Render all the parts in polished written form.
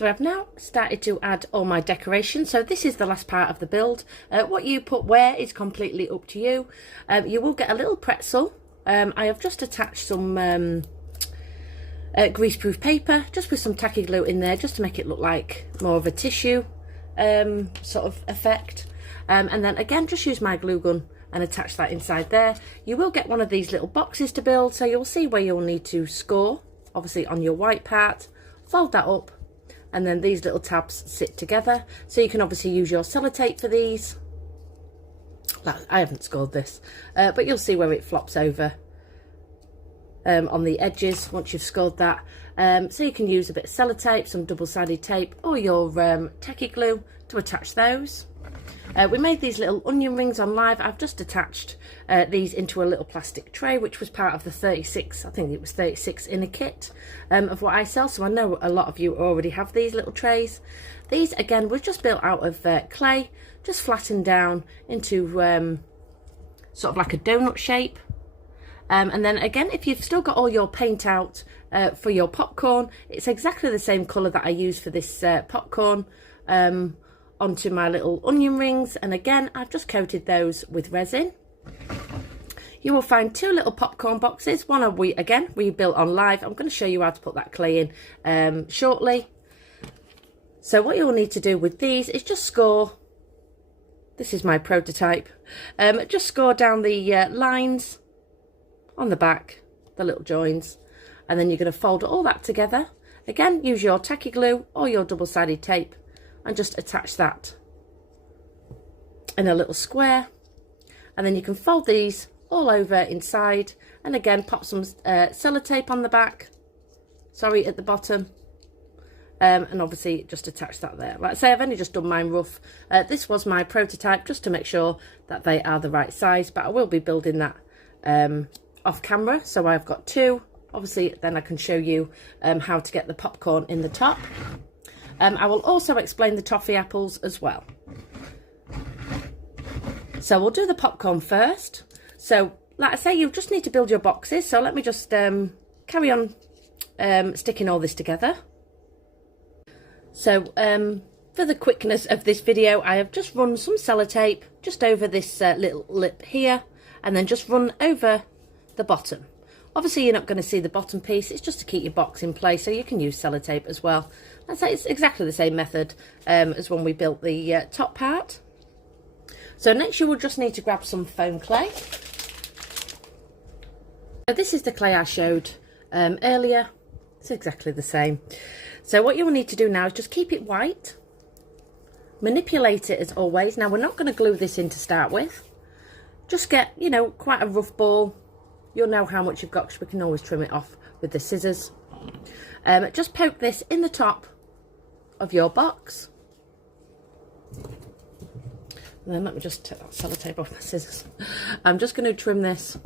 So I've now started to add all my decoration. So this is the last part of the build. What you put where is completely up to you. You will get a little pretzel. I have just attached some greaseproof paper, just with some tacky glue in there, just to make it look like more of a tissue sort of effect. And then again, just use my glue gun and attach that inside there. You will get one of these little boxes to build, so you'll see where you'll need to score, obviously on your white part. Fold that up, and then these little tabs sit together. So you can obviously use your sellotape for these. I haven't scored this, but you'll see where it flops over on the edges once you've scored that. So you can use a bit of sellotape, some double-sided tape, or your tacky glue to attach those. We made these little onion rings on live. I've just attached these into a little plastic tray, which was part of the 36, I think it was 36 in a kit of what I sell. So I know a lot of you already have these little trays. These again were just built out of clay, just flattened down into sort of like a donut shape. And then again, if you've still got all your paint out for your popcorn, it's exactly the same colour that I use for this popcorn onto my little onion rings. And again, I've just coated those with resin. You will find two little popcorn boxes. One we built on live. I'm going to show you how to put that clay in shortly. So what you'll need to do with these is just score. This is my prototype. Just score down the lines on the back, the little joins, and then you're going to fold all that together. Again, use your tacky glue or your double-sided tape and just attach that in a little square, and then you can fold these all over inside, and again pop some sellotape on the back, at the bottom, and obviously just attach that there. Like I say, I've only just done mine rough. This was my prototype, just to make sure that they are the right size, but I will be building that off camera. So I've got two, obviously then I can show you how to get the popcorn in the top. I will also explain the toffee apples as well. So we'll do the popcorn first. So like I say, you just need to build your boxes. So let me just carry on sticking all this together. So for the quickness of this video, I have just run some sellotape just over this little lip here, and then just run over the bottom. Obviously you're not going to see the bottom piece, it's just to keep your box in place, so you can use sellotape as well. That's it's exactly the same method as when we built the top part. So next you will just need to grab some foam clay. So this is the clay I showed earlier. It's exactly the same. So what you will need to do now is just keep it white, manipulate it as always. Now we're not going to glue this in to start with. Just get, you know, quite a rough ball. You'll know how much you've got because we can always trim it off with the scissors. Just poke this in the top of your box. And then let me just take that sellotape off my scissors. I'm just going to trim this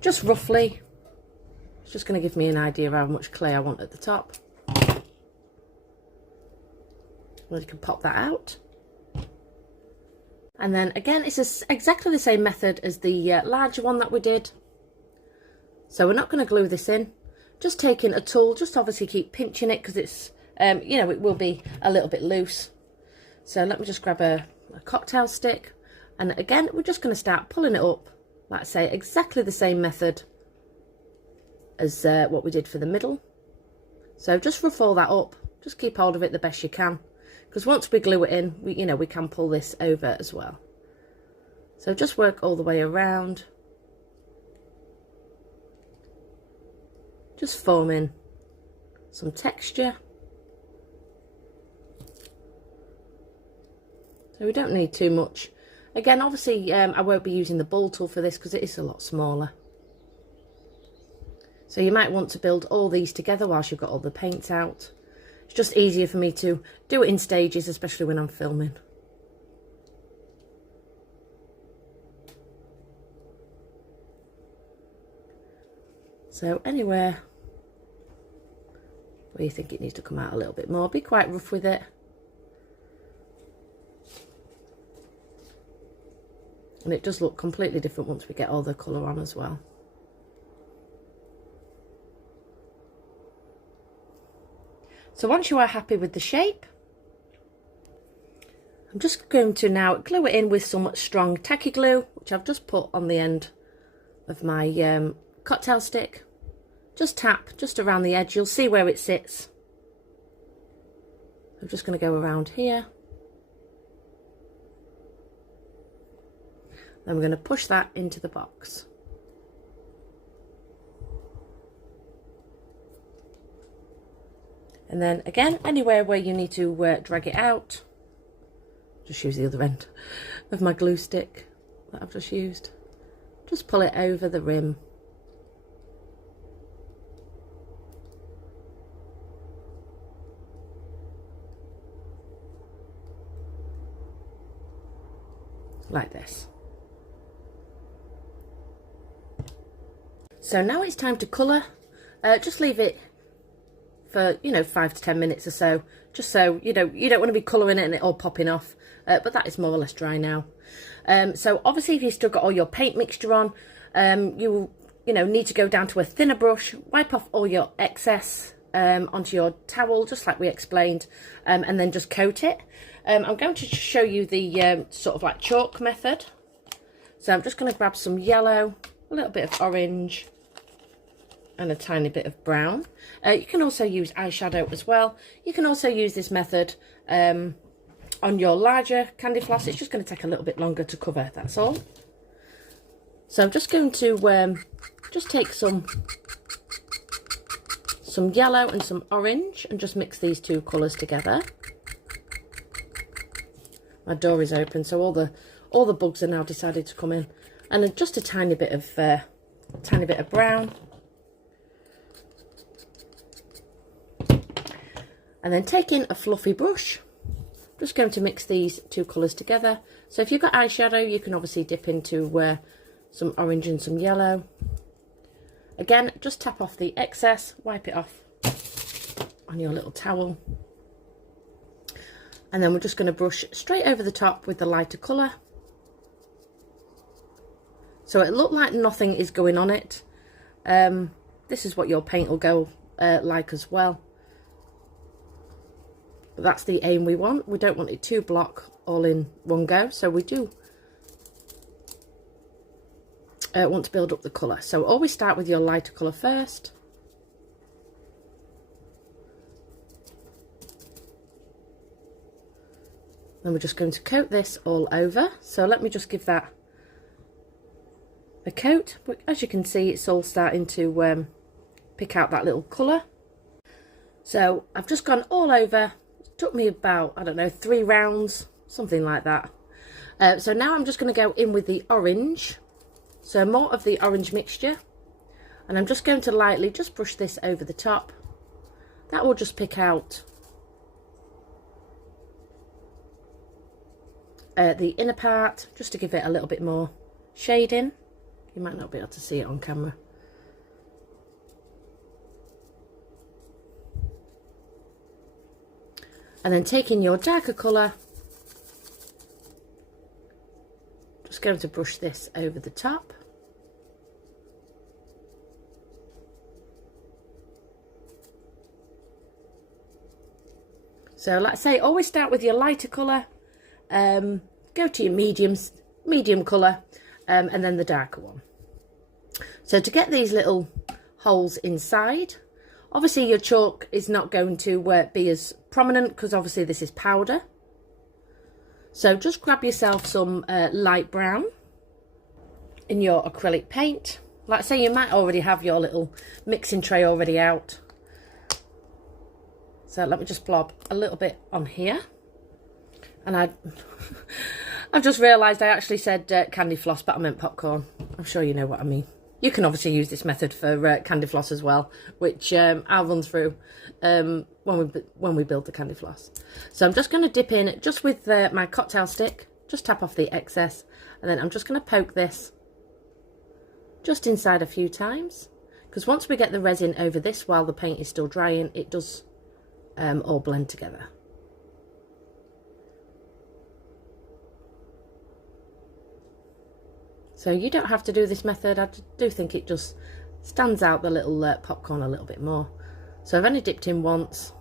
just roughly. It's just going to give me an idea of how much clay I want at the top. Well, you can pop that out. And then again, it's exactly the same method as the larger one that we did. So we're not going to glue this in. Just taking a tool, just obviously keep pinching it because it's, you know, it will be a little bit loose. So let me just grab a cocktail stick. And again, we're just going to start pulling it up. Like I say, exactly the same method as what we did for the middle. So just rough all that up. Just keep hold of it the best you can. Because once we glue it in, we can pull this over as well. So just work all the way around. Just forming some texture. So we don't need too much. Again, obviously, I won't be using the ball tool for this because it is a lot smaller. So you might want to build all these together whilst you've got all the paints out. It's just easier for me to do it in stages, especially when I'm filming. So anywhere where you think it needs to come out a little bit more, be quite rough with it. And it does look completely different once we get all the colour on as well. So once you are happy with the shape, I'm just going to now glue it in with some strong tacky glue, which I've just put on the end of my cocktail stick. Just tap just around the edge, you'll see where it sits. I'm just going to go around here. Then we're going to push that into the box. And then again, anywhere where you need to drag it out, just use the other end of my glue stick that I've just used. Just pull it over the rim. Like this. So now it's time to colour. Just leave it for, you know, 5 to 10 minutes or so, just so you don't want to be colouring it and it all popping off, but that is more or less dry now. So obviously if you've still got all your paint mixture on, you need to go down to a thinner brush, wipe off all your excess onto your towel, just like we explained, and then just coat it. I'm going to show you the sort of like chalk method. So I'm just going to grab some yellow, a little bit of orange, and a tiny bit of brown. You can also use eyeshadow as well. You can also use this method on your larger candy floss. It's just going to take a little bit longer to cover, that's all. So I'm just going to just take some yellow and some orange and just mix these two colours together. My door is open, so all the bugs are now decided to come in. And then just a tiny bit of brown. And then taking a fluffy brush, just going to mix these two colours together. So if you've got eyeshadow, you can obviously dip into some orange and some yellow. Again, just tap off the excess, wipe it off on your little towel. And then we're just going to brush straight over the top with the lighter colour. So it looked like nothing is going on it. This is what your paint will go like as well. But that's the aim we want. We don't want it to block all in one go. So we do want to build up the colour. So always start with your lighter colour first. Then we're just going to coat this all over. So let me just give that a coat. But as you can see, it's all starting to pick out that little colour. So I've just gone all over. It took me about, I don't know, 3 rounds, something like that. So now I'm just going to go in with the orange. So more of the orange mixture. And I'm just going to lightly just brush this over the top. That will just pick out the inner part, just to give it a little bit more shading. You might not be able to see it on camera. And then taking your darker colour, just going to brush this over the top. So like I say, always start with your lighter colour, go to your medium colour, and then the darker one. So to get these little holes inside, obviously your chalk is not going to be as prominent because obviously this is powder. So just grab yourself some light brown in your acrylic paint. Like I say, you might already have your little mixing tray already out. So let me just blob a little bit on here. And I've just realised I actually said candy floss, but I meant popcorn. I'm sure you know what I mean. You can obviously use this method for candy floss as well, which I'll run through when we build the candy floss. So I'm just going to dip in just with my cocktail stick, just tap off the excess, and then I'm just going to poke this just inside a few times, because once we get the resin over this while the paint is still drying, it does all blend together. So you don't have to do this method. I do think it just stands out the little popcorn a little bit more. So I've only dipped in once.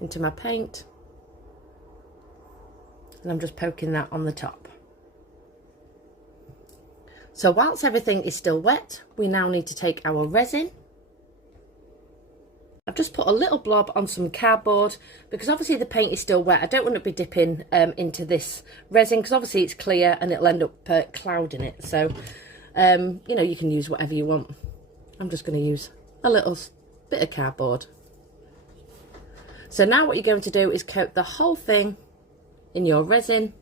into my paint, and I'm just poking that on the top. So whilst everything is still wet, we now need to take our resin. I've just put a little blob on some cardboard because obviously the paint is still wet. I don't want to be dipping into this resin because obviously it's clear and it'll end up clouding it. So, you know, you can use whatever you want. I'm just going to use a little bit of cardboard. So now what you're going to do is coat the whole thing in your resin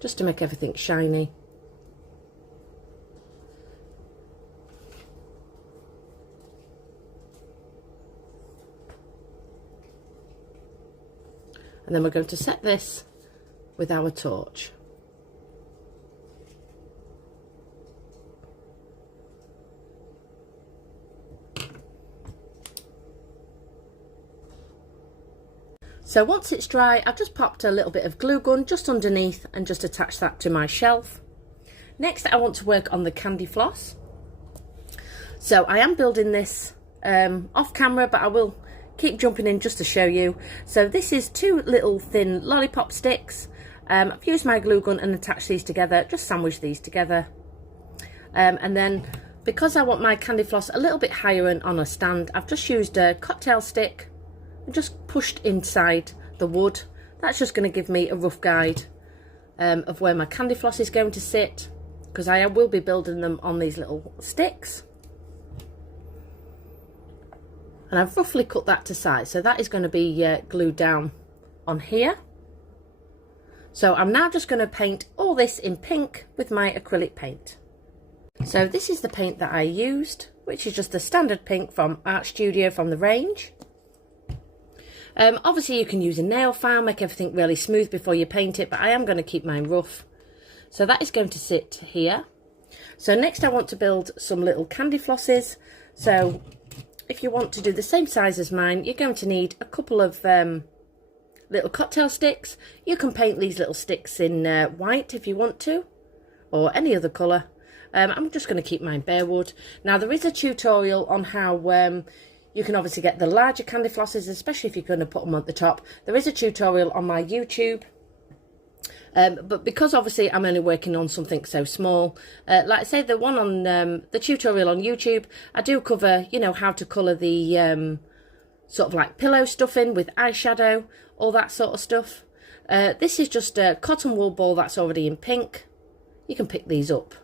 just to make everything shiny. And then we're going to set this with our torch. So once it's dry, I've just popped a little bit of glue gun just underneath and just attach that to my shelf. Next, I want to work on the candy floss. So I am building this off camera, but I will keep jumping in just to show you. So this is 2 little thin lollipop sticks. I've used my glue gun and attached these together, just sandwich these together. And then because I want my candy floss a little bit higher and on a stand, I've just used a cocktail stick and just pushed inside the wood. That's just going to give me a rough guide of where my candy floss is going to sit, because I will be building them on these little sticks. And I've roughly cut that to size, so that is going to be glued down on here. So I'm now just going to paint all this in pink with my acrylic paint. So this is the paint that I used, which is just the standard pink from Art Studio from the range. Obviously you can use a nail file, make everything really smooth before you paint it, but I am going to keep mine rough. So that is going to sit here. So next I want to build some little candy flosses. So if you want to do the same size as mine, you're going to need a couple of little cocktail sticks. You can paint these little sticks in white if you want to, or any other colour. I'm just going to keep mine bare wood. Now there is a tutorial on how you can obviously get the larger candy flosses, especially if you're going to put them at the top. There is a tutorial on my YouTube. But because obviously I'm only working on something so small, like I say, the one on the tutorial on YouTube, I do cover, you know, how to colour the sort of like pillow stuffing with eyeshadow, all that sort of stuff. This is just a cotton wool ball that's already in pink. You can pick these up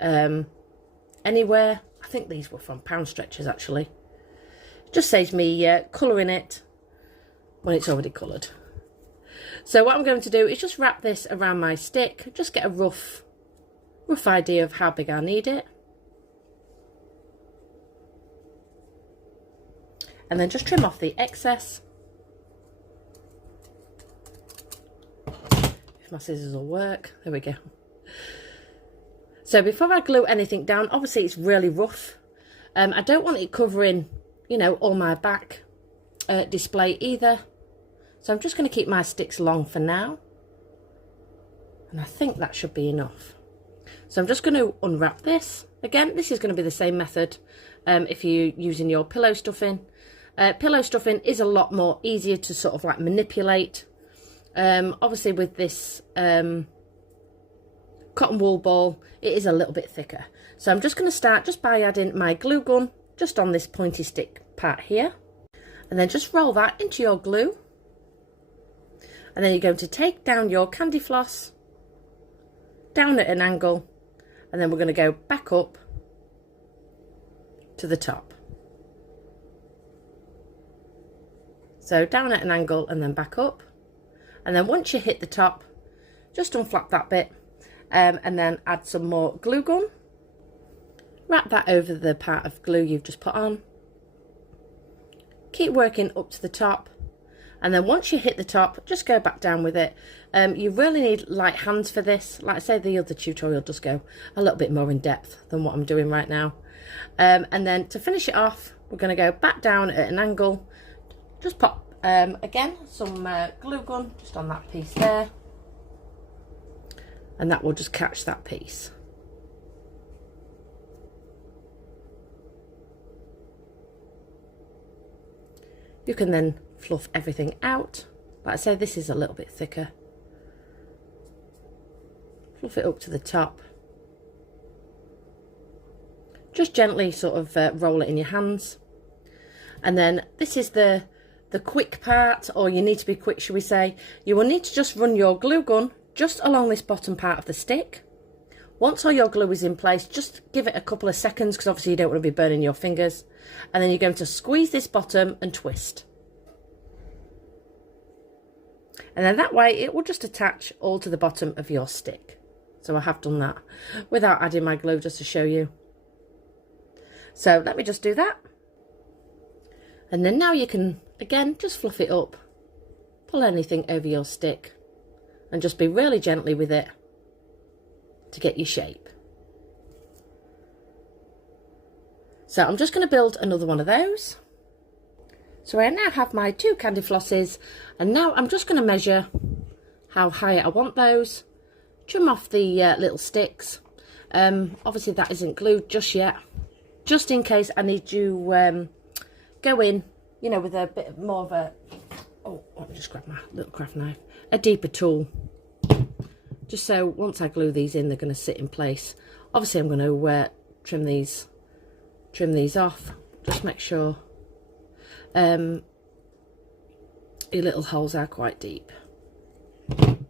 anywhere. I think these were from Pound Stretchers actually. It just saves me colouring it when it's already coloured. So what I'm going to do is just wrap this around my stick, just get a rough idea of how big I need it. And then just trim off the excess. If my scissors will work, there we go. So before I glue anything down, obviously it's really rough. I don't want it covering, you know, all my back display either. So I'm just going to keep my sticks long for now. And I think that should be enough. So I'm just going to unwrap this. Again, this is going to be the same method if you're using your pillow stuffing. Pillow stuffing is a lot more easier to sort of like manipulate. Obviously with this cotton wool ball, it is a little bit thicker. So I'm just going to start just by adding my glue gun just on this pointy stick part here. And then just roll that into your glue. And then you're going to take down your candy floss down at an angle, and then we're going to go back up to the top. So down at an angle and then back up. And then once you hit the top, just unflap that bit and then add some more glue gun. Wrap that over the part of glue you've just put on. Keep working up to the top. And then once you hit the top, just go back down with it. You really need light hands for this. Like I say, the other tutorial does go a little bit more in depth than what I'm doing right now. And then to finish it off, we're going to go back down at an angle. Just pop, again, some glue gun just on that piece there. And that will just catch that piece. You can then fluff everything out. Like I say, this is a little bit thicker. Fluff it up to the top. Just gently sort of roll it in your hands. And then this is the quick part, or you need to be quick, shall we say. You will need to just run your glue gun just along this bottom part of the stick. Once all your glue is in place, just give it a couple of seconds, because obviously you don't want to be burning your fingers. And then you're going to squeeze this bottom and twist. And then that way it will just attach all to the bottom of your stick. So I have done that without adding my glue, just to show you. So let me just do that. And then now you can, again, just fluff it up. Pull anything over your stick. And just be really gently with it to get your shape. So I'm just going to build another one of those. So I now have my 2 candy flosses, and now I'm just going to measure how high I want those. Trim off the little sticks. Obviously that isn't glued just yet, just in case I need to go in, you know, with a bit more of a, oh, let me just grab my little craft knife, a deeper tool, just so once I glue these in, they're going to sit in place. Obviously I'm going to trim these off. Just make sure your little holes are quite deep. And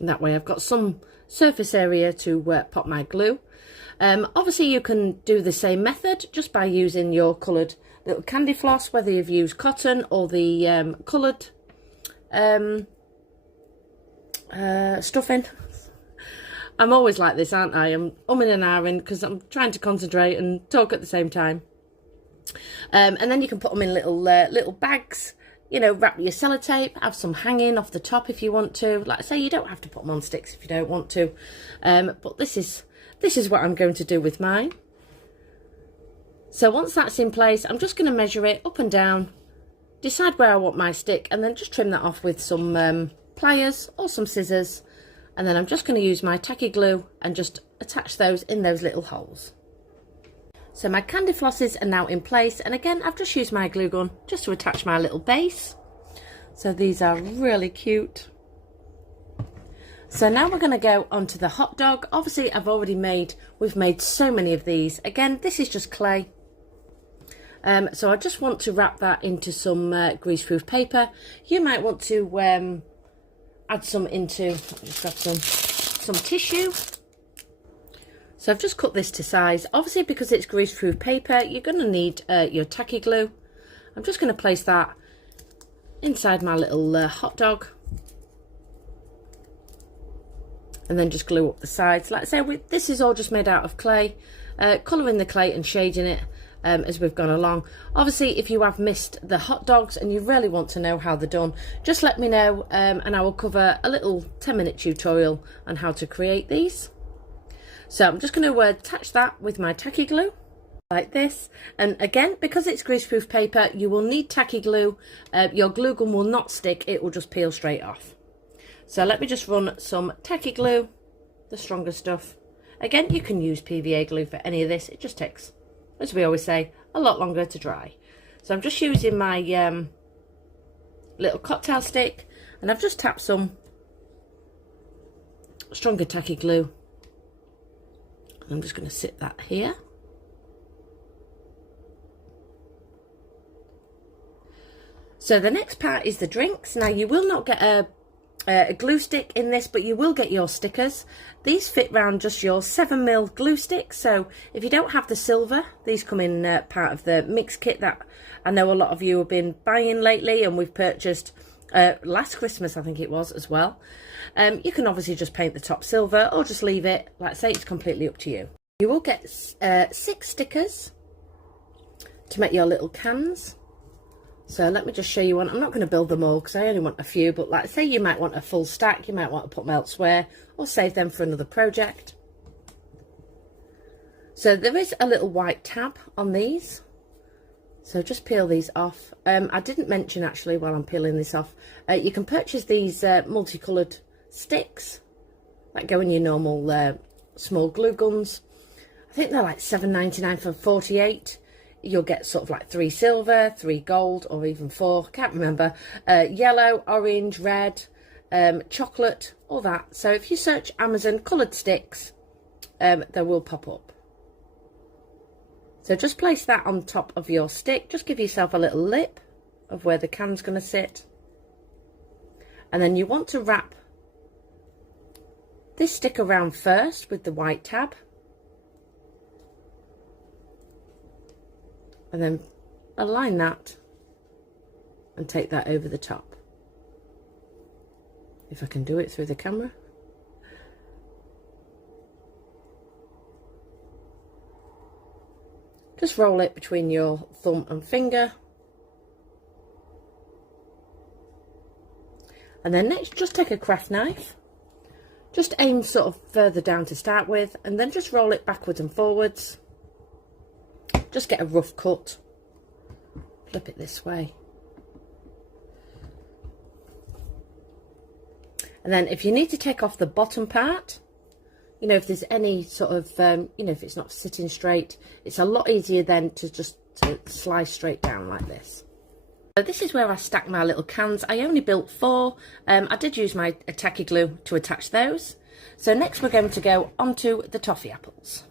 that way I've got some surface area to pop my glue. Obviously you can do the same method just by using your coloured little candy floss, whether you've used cotton or the coloured stuffing. I'm always like this, aren't I? I'm umming and ahhing because I'm trying to concentrate and talk at the same time. And then you can put them in little bags. You know, wrap your sellotape, have some hanging off the top if you want to. Like I say, you don't have to put them on sticks if you don't want to. But this is what I'm going to do with mine. So once that's in place, I'm just going to measure it up and down, decide where I want my stick, and then just trim that off with some pliers or some scissors. And then I'm just going to use my tacky glue and just attach those in those little holes. So my candy flosses are now in place, and again I've just used my glue gun just to attach my little base. So these are really cute. So now we're going to go onto the hot dog. Obviously we've made so many of these. Again, this is just clay. So I just want to wrap that into some greaseproof paper. You might want to add some into, let me just grab some tissue. So I've just cut this to size. Obviously, because it's greaseproof paper, you're going to need your tacky glue. I'm just going to place that inside my little hot dog. And then just glue up the sides. Like I say, this is all just made out of clay. Colouring the clay and shading it as we've gone along. Obviously, if you have missed the hot dogs and you really want to know how they're done, just let me know and I will cover a little 10-minute tutorial on how to create these. So I'm just going to attach that with my tacky glue like this. And again, because it's greaseproof paper, you will need tacky glue. Your glue gun will not stick, it will just peel straight off. So let me just run some tacky glue, the stronger stuff. Again, you can use PVA glue for any of this. It just takes, as we always say, a lot longer to dry. So I'm just using my little cocktail stick, and I've just tapped some stronger tacky glue. I'm just going to sit that here. So the next part is the drinks. Now you will not get a glue stick in this, but you will get your stickers. These fit round just your 7mm glue sticks. So if you don't have the silver, these come in part of the mix kit that I know a lot of you have been buying lately, and we've purchased last Christmas, I think it was, as well. You can obviously just paint the top silver or just leave it. Like I say, it's completely up to you. You will get 6 stickers to make your little cans. So let me just show you one. I'm not going to build them all because I only want a few, but like say you might want a full stack, you might want to put them elsewhere or save them for another project. So there is a little white tab on these. So just peel these off. I didn't mention actually while I'm peeling this off, you can purchase these multicoloured sticks that go in your normal small glue guns. I think they're like $7.99 for 48. you'll get sort of like 3 silver, 3 gold, or even 4, can't remember, yellow, orange, red, chocolate, all that. So if you search Amazon coloured sticks, they will pop up. So just place that on top of your stick. Just give yourself a little lip of where the can's going to sit. And then you want to wrap this stick around first with the white tab. And then align that and take that over the top. If I can do it through the camera. Just roll it between your thumb and finger. And then next, just take a craft knife. Just aim sort of further down to start with, and then just roll it backwards and forwards. Just get a rough cut. Flip it this way. And then if you need to take off the bottom part, you know, if there's any sort of, you know, if it's not sitting straight, it's a lot easier then to just slice straight down like this. So this is where I stack my little cans. I only built 4. I did use my tacky glue to attach those. So next we're going to go onto the toffee apples.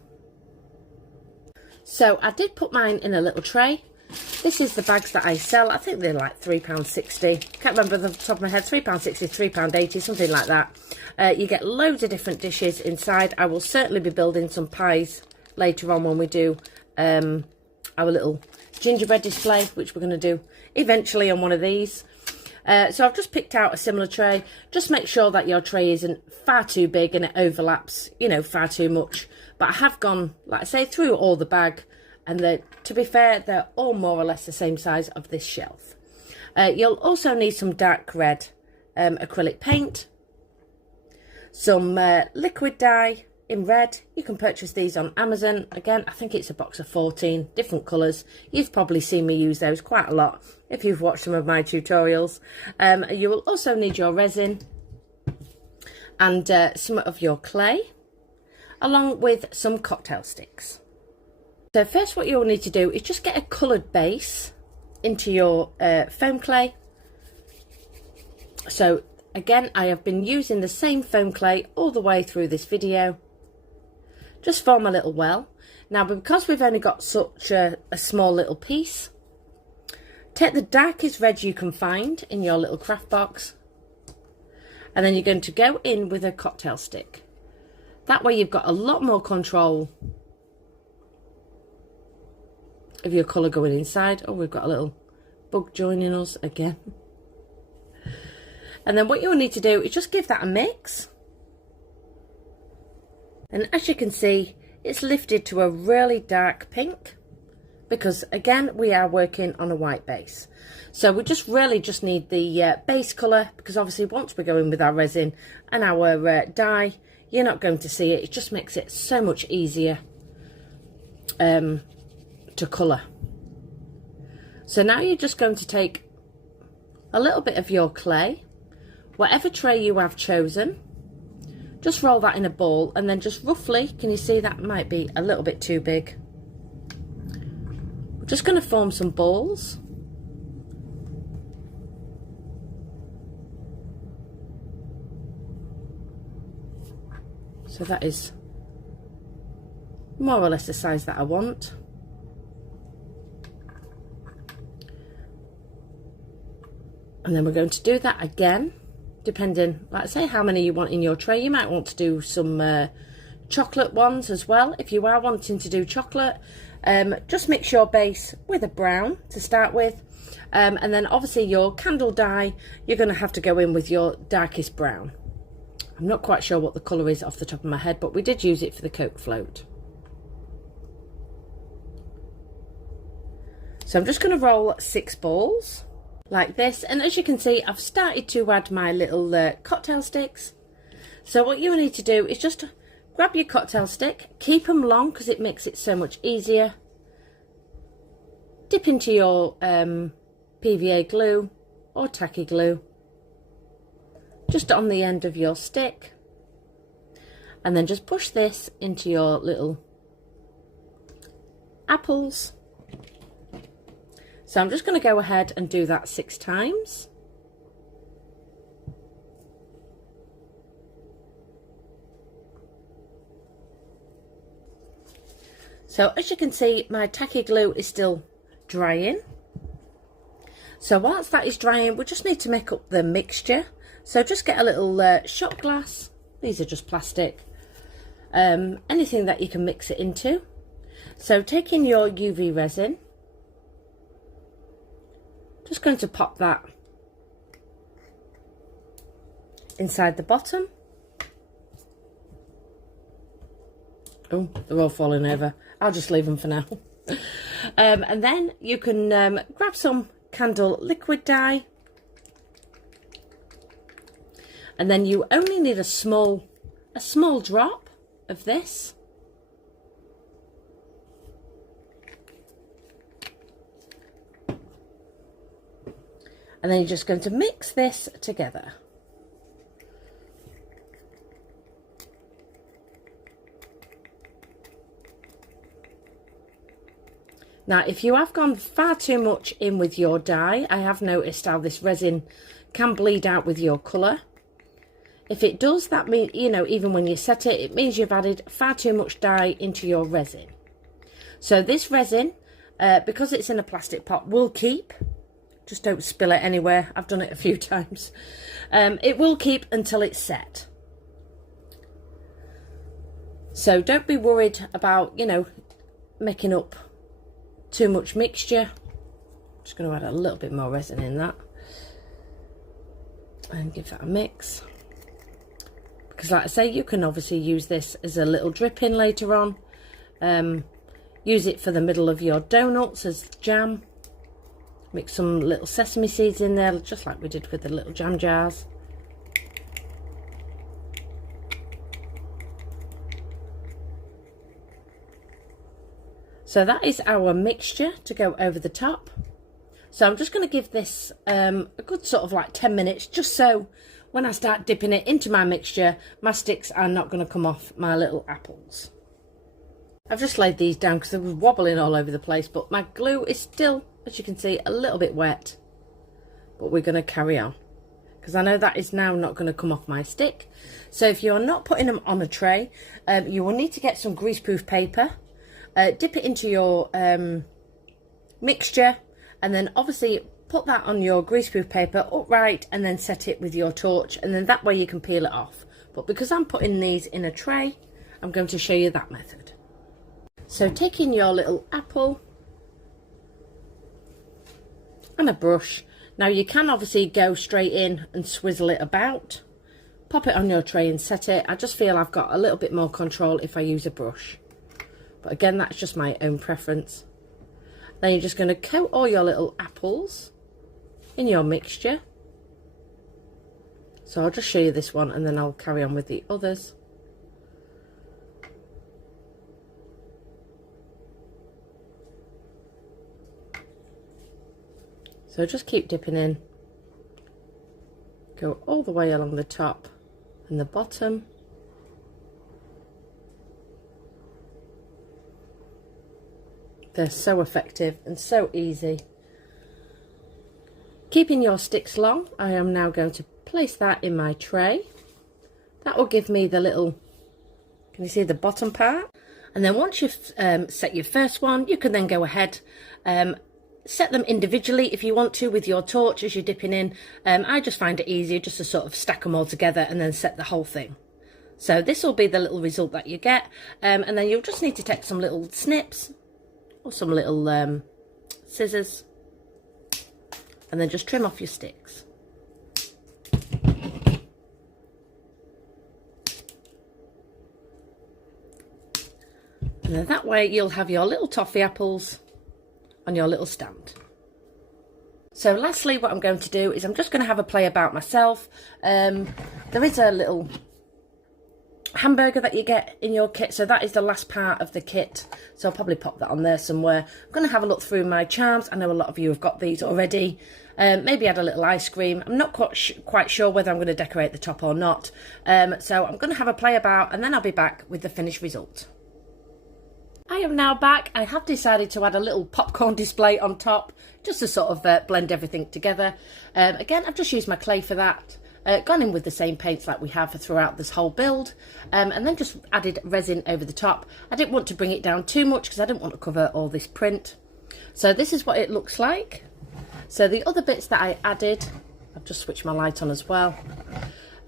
So I did put mine in a little tray. This is the bags that I sell. I think they're like £3.60. Can't remember off the top of my head. £3.60, £3.80, something like that. You get loads of different dishes inside. I will certainly be building some pies later on when we do our little gingerbread display, which we're going to do eventually on one of these. So I've just picked out a similar tray. Just make sure that your tray isn't far too big and it overlaps, you know, far too much. But I have gone, like I say, through all the bag, and to be fair, they're all more or less the same size of this shelf. You'll also need some dark red acrylic paint, some liquid dye in red. You can purchase these on Amazon. Again, I think it's a box of 14 different colours. You've probably seen me use those quite a lot if you've watched some of my tutorials. You will also need your resin and some of your clay, along with some cocktail sticks. So first what you'll need to do is just get a coloured base into your foam clay. So again, I have been using the same foam clay all the way through this video. Just form a little well. Now, because we've only got such a small little piece, take the darkest red you can find in your little craft box, and then you're going to go in with a cocktail stick. That way you've got a lot more control of your colour going inside. Oh, we've got a little bug joining us again. And then what you'll need to do is just give that a mix. And as you can see, it's lifted to a really dark pink, because again, we are working on a white base. So we just really just need the base colour, because obviously once we're going with our resin and our dye, you're not going to see it. It just makes it so much easier to colour. So now you're just going to take a little bit of your clay, whatever tray you have chosen, just roll that in a ball, and then just roughly, can you see that might be a little bit too big? We're just going to form some balls. So that is more or less the size that I want. And then we're going to do that again, depending, like I say, how many you want in your tray. You might want to do some chocolate ones as well. If you are wanting to do chocolate, just mix your base with a brown to start with. And then obviously your candle dye, you're going to have to go in with your darkest brown. I'm not quite sure what the colour is off the top of my head, but we did use it for the Coke float. So I'm just going to roll 6 balls like this, and as you can see, I've started to add my little cocktail sticks. So what you need to do is just grab your cocktail stick, keep them long because it makes it so much easier. Dip into your PVA glue or tacky glue just on the end of your stick, and then just push this into your little apples. So I'm just going to go ahead and do that 6 times. So as you can see, my tacky glue is still drying. So whilst that is drying, we just need to make up the mixture. So just get a little shot glass. These are just plastic. Anything that you can mix it into. So taking your UV resin, just going to pop that inside the bottom. Oh, they're all falling over. I'll just leave them for now. And then you can grab some candle liquid dye, and then you only need a small drop of this. And then you're just going to mix this together. Now, if you have gone far too much in with your dye, I have noticed how this resin can bleed out with your colour. If it does, that means, you know, even when you set it, it means you've added far too much dye into your resin. So this resin, because it's in a plastic pot, will keep. Just don't spill it anywhere. I've done it a few times. It will keep until it's set. So don't be worried about, you know, making up too much mixture. Just going to add a little bit more resin in that and give that a mix, because like I say, you can obviously use this as a little drip in later on. Use it for the middle of your donuts as jam. Mix some little sesame seeds in there, just like we did with the little jam jars. So that is our mixture to go over the top. So I'm just going to give this a good sort of like 10 minutes, just so when I start dipping it into my mixture, my sticks are not going to come off my little apples. I've just laid these down because they were wobbling all over the place, but my glue is still, as you can see, a little bit wet. But we're going to carry on, because I know that is now not going to come off my stick. So if you're not putting them on a tray, you will need to get some greaseproof paper. Dip it into your mixture, and then obviously put that on your greaseproof paper upright, and then set it with your torch, and then that way you can peel it off. But because I'm putting these in a tray, I'm going to show you that method. So taking your little apple and a brush. Now you can obviously go straight in and swizzle it about. Pop it on your tray and set it. I just feel I've got a little bit more control if I use a brush. But again, that's just my own preference. Then you're just going to coat all your little apples in your mixture. So I'll just show you this one and then I'll carry on with the others. So just keep dipping in. Go all the way along the top and the bottom. They're so effective and so easy. Keeping your sticks long, I am now going to place that in my tray. That will give me the little, can you see the bottom part? And then once you've set your first one, you can then go ahead, set them individually if you want to with your torch as you're dipping in. I just find it easier just to sort of stack them all together and then set the whole thing. So this will be the little result that you get. And then you'll just need to take some little snips or some little scissors and then just trim off your sticks. And then that way you'll have your little toffee apples on your little stand. So lastly, what I'm going to do is I'm just going to have a play about myself. There is a little hamburger that you get in your kit, so that is the last part of the kit, so I'll probably pop that on there somewhere. I'm going to have a look through my charms. I know a lot of you have got these already. Maybe add a little ice cream. I'm not quite sure whether I'm going to decorate the top or not, so I'm going to have a play about and then I'll be back with the finished result. I am now back. I have decided to add a little popcorn display on top just to sort of blend everything together. Again, I've just used my clay for that. Gone in with the same paints like we have throughout this whole build, and then just added resin over the top. I didn't want to bring it down too much because I didn't want to cover all this print. So this is what it looks like. So the other bits that I added, I've just switched my light on as well.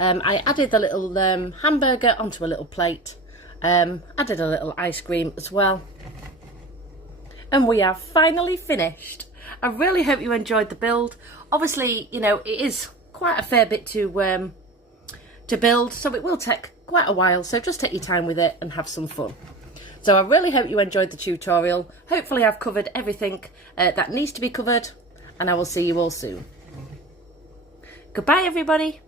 I added the little hamburger onto a little plate. Added a little ice cream as well. And we are finally finished. I really hope you enjoyed the build. Obviously, you know, it is quite a fair bit to build, so it will take quite a while, so just take your time with it and have some fun. So I really hope you enjoyed the tutorial. Hopefully I've covered everything that needs to be covered, and I will see you all soon. Goodbye everybody.